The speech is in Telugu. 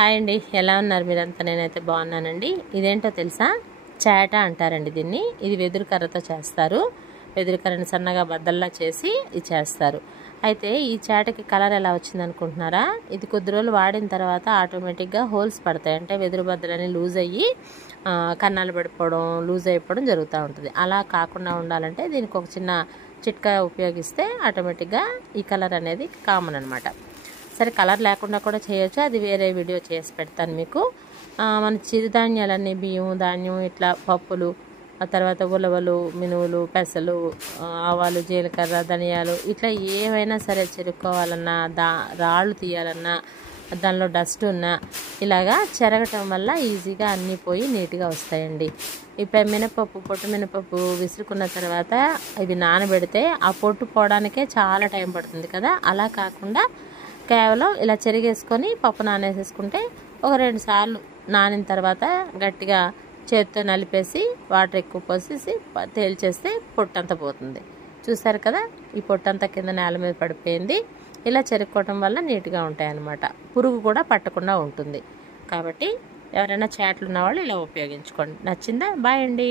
హాయ్ అండి, ఎలా ఉన్నారు మీరంతా? నేనైతే బాగున్నానండి. ఇదేంటో తెలుసా? చాట అంటారండి దీన్ని. ఇది వెదురు కర్రతో చేస్తారు. వెదురు కర్రని సన్నగా బద్దల్లా చేసి ఇది చేస్తారు. అయితే ఈ చాటకి కలర్ ఎలా వచ్చింది అనుకుంటున్నారా? ఇది కొద్ది రోజులు వాడిన తర్వాత ఆటోమేటిక్గా హోల్స్ పడతాయి. అంటే వెదురు బద్దలని లూజ్ అయ్యి కన్నాలు పడిపోవడం, లూజ్ అయిపోవడం జరుగుతూ ఉంటుంది. అలా కాకుండా ఉండాలంటే దీనికి ఒక చిన్న చిట్కా ఉపయోగిస్తే ఆటోమేటిక్గా ఈ కలర్ అనేది కామన్ అనమాట. సరే, కలర్ లేకుండా కూడా చేయొచ్చు, అది వేరే వీడియో చేసి పెడతాను మీకు. మన చిరుధాన్యాలన్నీ బియ్యం, ధాన్యం, ఇట్లా పప్పులు, ఆ తర్వాత ఉలవలు, మినువులు, పెసలు, ఆవాలు, జీలకర్ర, ధనియాలు, ఇట్లా ఏవైనా సరే చెరుక్కోవాలన్నా, రాళ్ళు తీయాలన్నా, దానిలో డస్ట్ ఉన్నా ఇలాగా చెరగటం వల్ల ఈజీగా అన్నీ పోయి నీట్గా వస్తాయండి. ఇప్పుడు మినపప్పు, పొట్టు మినపప్పు విసురుకున్న తర్వాత ఇది నానబెడితే ఆ పొట్టు పోవడానికే చాలా టైం పడుతుంది కదా. అలా కాకుండా కేవలం ఇలా చెరిగేసుకొని పప్పు నానేసేసుకుంటే ఒక 2 సార్లు నానిన తర్వాత గట్టిగా చేతితో నలిపేసి వాటర్ ఎక్కువ పోసేసి తేల్చేస్తే పొట్టంతా పోతుంది. చూసారు కదా, ఈ పొట్టంతా కింద నేల మీద పడిపోయింది. ఇలా చెరుక్కోవటం వల్ల నీట్గా ఉంటాయి అన్నమాట. పురుగు కూడా పట్టకుండా ఉంటుంది. కాబట్టి ఎవరైనా చాట్లు ఉన్న వాళ్ళు ఇలా ఉపయోగించుకోండి. నచ్చిందా? బాయ్ అండి.